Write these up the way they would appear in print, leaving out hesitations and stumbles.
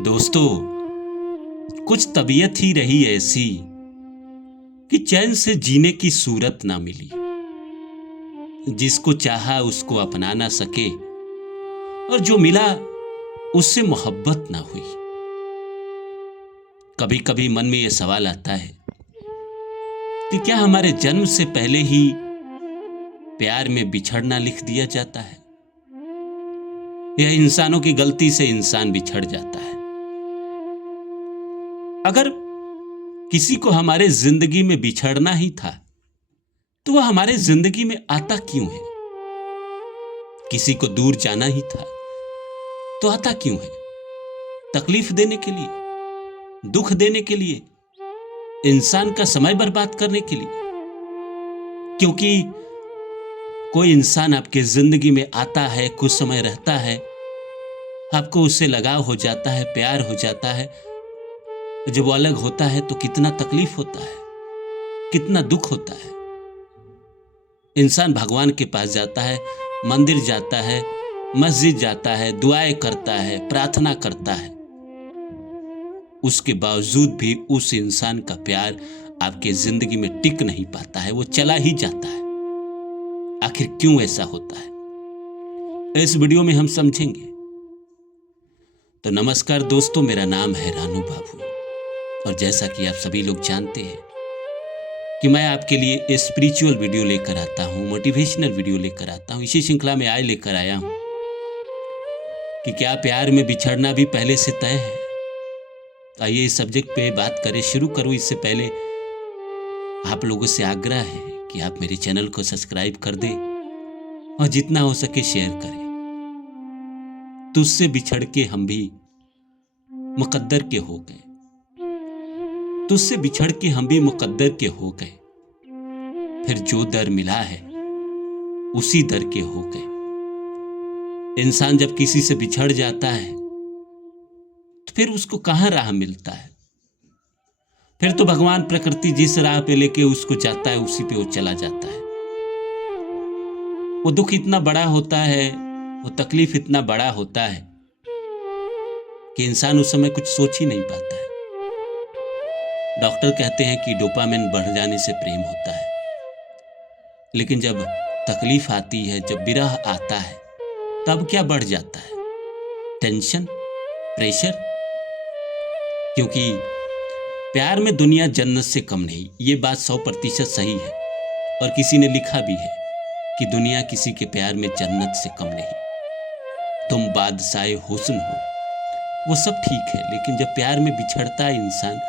दोस्तों, कुछ तबीयत ही रही ऐसी कि चैन से जीने की सूरत ना मिली। जिसको चाहा उसको अपना ना सके और जो मिला उससे मोहब्बत ना हुई। कभी कभी मन में यह सवाल आता है कि क्या हमारे जन्म से पहले ही प्यार में बिछड़ना लिख दिया जाता है, या इंसानों की गलती से इंसान बिछड़ जाता है। अगर किसी को हमारे जिंदगी में बिछड़ना ही था तो वह हमारे जिंदगी में आता क्यों है? किसी को दूर जाना ही था तो आता क्यों है? तकलीफ देने के लिए, दुख देने के लिए, इंसान का समय बर्बाद करने के लिए। क्योंकि कोई इंसान आपके जिंदगी में आता है, कुछ समय रहता है, आपको उससे लगाव हो जाता है, प्यार हो जाता है। जब वो अलग होता है तो कितना तकलीफ होता है, कितना दुख होता है। इंसान भगवान के पास जाता है, मंदिर जाता है, मस्जिद जाता है, दुआएं करता है, प्रार्थना करता है। उसके बावजूद भी उस इंसान का प्यार आपके जिंदगी में टिक नहीं पाता है, वो चला ही जाता है। आखिर क्यों ऐसा होता है, इस वीडियो में हम समझेंगे। तो नमस्कार दोस्तों, मेरा नाम है रानू बाबू और जैसा कि आप सभी लोग जानते हैं कि मैं आपके लिए स्पिरिचुअल वीडियो लेकर आता हूं, मोटिवेशनल वीडियो लेकर आता हूं। इसी श्रृंखला में आज लेकर आया हूं कि क्या प्यार में बिछड़ना भी पहले से तय है। आइए इस सब्जेक्ट पे बात करें। शुरू करूं इससे पहले आप लोगों से आग्रह है कि आप मेरे चैनल को सब्सक्राइब कर दें और जितना हो सके शेयर करें। तुझसे बिछड़ के हम भी मुकद्दर के हो गए, तुझसे बिछड़ के हम भी मुकद्दर के हो गए। फिर जो दर मिला है उसी दर के हो गए। इंसान जब किसी से बिछड़ जाता है तो फिर उसको कहां राह मिलता है? फिर तो भगवान प्रकृति जिस राह पे लेके उसको जाता है उसी पे वो चला जाता है। वो दुख इतना बड़ा होता है, वो तकलीफ इतना बड़ा होता है कि इंसान उस समय कुछ सोच ही नहीं पाता है। डॉक्टर कहते हैं कि डोपामिन बढ़ जाने से प्रेम होता है, लेकिन जब तकलीफ आती है, जब विरह आता है, तब क्या बढ़ जाता है? Tension, pressure. क्योंकि प्यार में दुनिया जन्नत से कम नहीं, ये बात 100% सही है। और किसी ने लिखा भी है कि दुनिया किसी के प्यार में जन्नत से कम नहीं। तुम बादशाह हुस्न हो, वो सब ठीक है, लेकिन जब प्यार में बिछड़ता है इंसान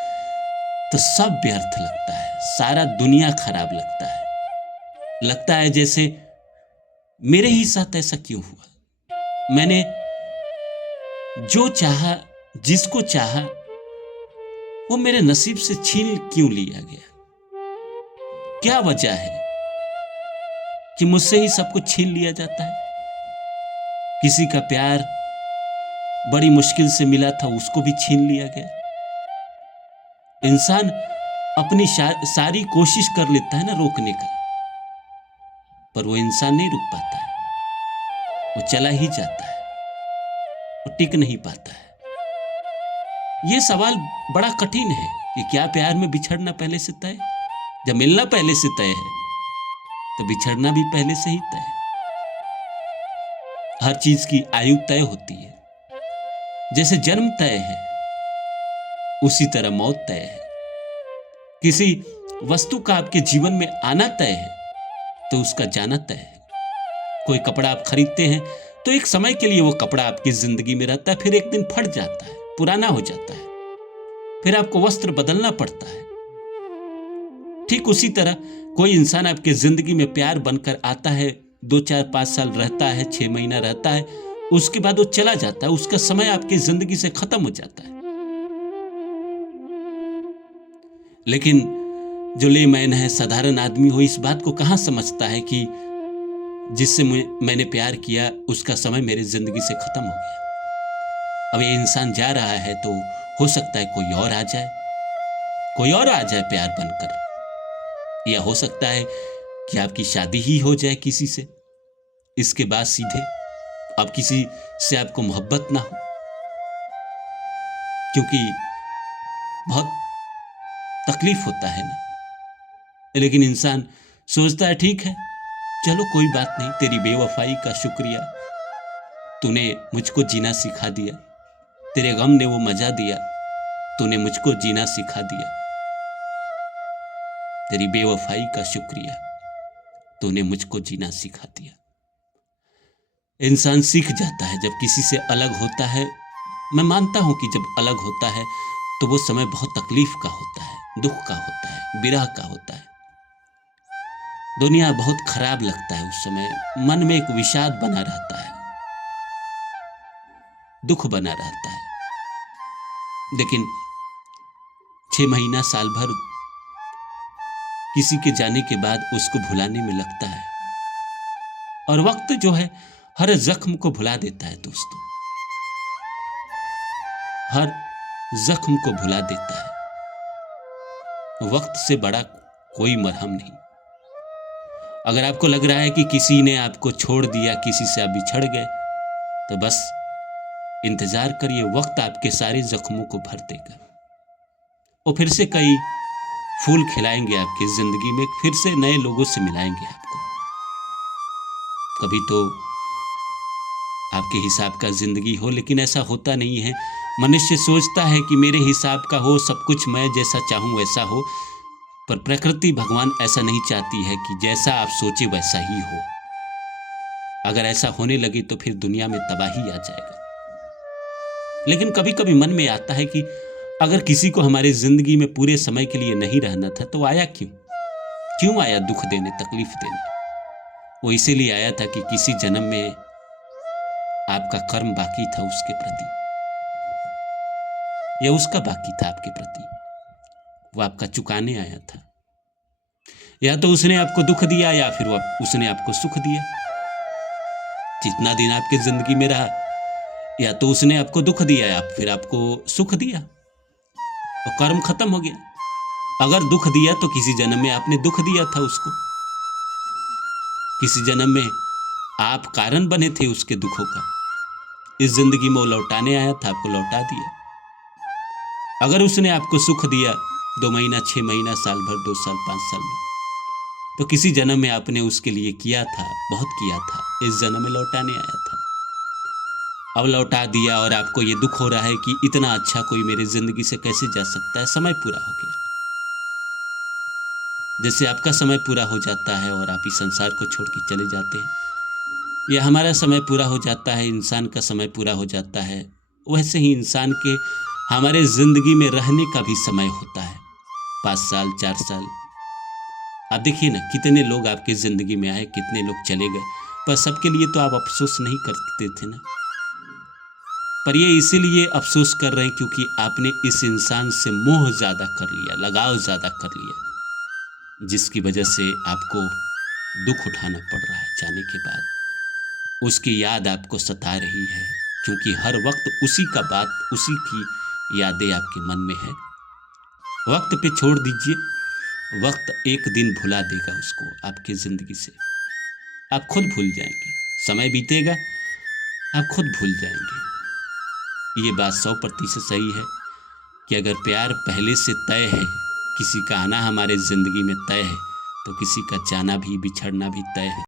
तो सब व्यर्थ लगता है, सारा दुनिया खराब लगता है। लगता है जैसे मेरे ही साथ ऐसा क्यों हुआ, मैंने जो चाहा, जिसको चाहा, वो मेरे नसीब से छीन क्यों लिया गया? क्या वजह है कि मुझसे ही सब कुछ छीन लिया जाता है? किसी का प्यार बड़ी मुश्किल से मिला था, उसको भी छीन लिया गया। इंसान अपनी सारी कोशिश कर लेता है ना रोकने का, पर वो इंसान नहीं रुक पाता है, वो चला ही जाता है, वो टिक नहीं पाता है। ये सवाल बड़ा कठिन है कि क्या प्यार में बिछड़ना पहले से तय? जब मिलना पहले से तय है तो बिछड़ना भी पहले से ही तय है। हर चीज की आयु तय होती है। जैसे जन्म तय है उसी तरह मौत तय है। किसी वस्तु का आपके जीवन में आना तय है तो उसका जाना तय है। कोई कपड़ा आप खरीदते हैं तो एक समय के लिए वो कपड़ा आपकी जिंदगी में रहता है, फिर एक दिन फट जाता है, पुराना हो जाता है, फिर आपको वस्त्र बदलना पड़ता है। ठीक उसी तरह कोई इंसान आपके जिंदगी में प्यार बनकर आता है, 2, 4, 5 साल रहता है, 6 महीना रहता है, उसके बाद वो चला जाता है, उसका समय आपकी जिंदगी से खत्म हो जाता है। लेकिन जो लेमैन है, साधारण आदमी हो, इस बात को कहां समझता है कि जिससे मैंने प्यार किया उसका समय मेरी जिंदगी से खत्म हो गया। अब ये इंसान जा रहा है तो हो सकता है कोई और आ जाए, कोई और आ जाए प्यार बनकर, या हो सकता है कि आपकी शादी ही हो जाए किसी से, इसके बाद सीधे अब किसी से आपको मोहब्बत ना हो। क्योंकि बहुत तकलीफ होता है ना। लेकिन इंसान सोचता है ठीक है, चलो कोई बात नहीं, तेरी बेवफाई का शुक्रिया, तूने मुझको जीना सिखा दिया, तेरे गम ने वो मजा दिया, तूने मुझको जीना सिखा दिया, तेरी बेवफाई का शुक्रिया, तूने मुझको जीना सिखा दिया। इंसान सीख जाता है जब किसी से अलग होता है। मैं मानता हूं कि जब अलग होता है तो वो समय बहुत तकलीफ का होता है, दुख का होता है, विरह का होता है। दुनिया बहुत खराब लगता है उस समय, मन में एक विषाद बना रहता है, दुख बना रहता है। लेकिन 6 महीना साल भर किसी के जाने के बाद उसको भुलाने में लगता है, और वक्त जो है हर जख्म को भुला देता है दोस्तों, हर जख्म को भुला देता है। वक्त से बड़ा कोई मरहम नहीं। अगर आपको लग रहा है कि किसी ने आपको छोड़ दिया, किसी से आप बिछड़ गए, तो बस इंतजार करिए, वक्त आपके सारे जख्मों को भर देगा। वो फिर से कई फूल खिलाएंगे आपकी जिंदगी में, फिर से नए लोगों से मिलाएंगे आपको। कभी तो आपके हिसाब का जिंदगी हो, लेकिन ऐसा होता नहीं है। मनुष्य सोचता है कि मेरे हिसाब का हो, सब कुछ मैं जैसा चाहूं वैसा हो, पर प्रकृति भगवान ऐसा नहीं चाहती है कि जैसा आप सोचे वैसा ही हो। अगर ऐसा होने लगे तो फिर दुनिया में तबाही आ जाएगा। लेकिन कभी कभी मन में आता है कि अगर किसी को हमारी जिंदगी में पूरे समय के लिए नहीं रहना था तो आया क्यों आया दुख देने, तकलीफ देने? वो इसीलिए आया था कि किसी जन्म में आपका कर्म बाकी था उसके प्रति, या उसका बाकी था आपके प्रति, वो आपका चुकाने आया था। या तो उसने आपको दुख दिया या फिर उसने आपको सुख दिया। जितना दिन आपकी जिंदगी में रहा, या तो उसने आपको दुख दिया या फिर आपको सुख दिया, तो कर्म खत्म हो गया। अगर दुख दिया तो किसी जन्म में आपने दुख दिया था उसको, किसी जन्म में आप कारण बने थे उसके दुखों का। इस जिंदगी में वो लौटाने आया था, आपको लौटा दिया। अगर उसने आपको सुख दिया 2 महीना, 6 महीना, साल भर, 2 साल, 5 साल में, तो किसी जन्म में आपने उसके लिए किया था, बहुत किया था, इस जन्म में लौटाने आया था। अब लौटा दिया और आपको ये दुख हो रहा है कि इतना अच्छा कोई मेरे जिंदगी से कैसे जा सकता है, समय पूरा हो गया। जैसे आपका समय पूरा हो जाता है और आप इस संसार को छोड़ के चले जाते हैं, या हमारा समय पूरा हो जाता है, इंसान का समय पूरा हो जाता है, वैसे ही इंसान के हमारे जिंदगी में रहने का भी समय होता है। 5 साल, 4 साल। आप देखिए ना, कितने लोग आपकी जिंदगी में आए, कितने लोग चले गए, पर सबके लिए तो आप अफसोस नहीं करते थे ना। पर ये इसीलिए अफसोस कर रहे हैं क्योंकि आपने इस इंसान से मोह ज्यादा कर लिया, लगाव ज्यादा कर लिया, जिसकी वजह से आपको दुख उठाना पड़ रहा है जाने के बाद। उसकी याद आपको सता रही है, क्योंकि हर वक्त उसी का बात, उसी की यादें आपके मन में है। वक्त पे छोड़ दीजिए, वक्त एक दिन भुला देगा उसको आपकी जिंदगी से। आप खुद भूल जाएंगे, समय बीतेगा, आप खुद भूल जाएंगे। ये बात 100% सही है कि अगर प्यार पहले से तय है, किसी का आना हमारे जिंदगी में तय है, तो किसी का जाना भी, बिछड़ना भी तय है।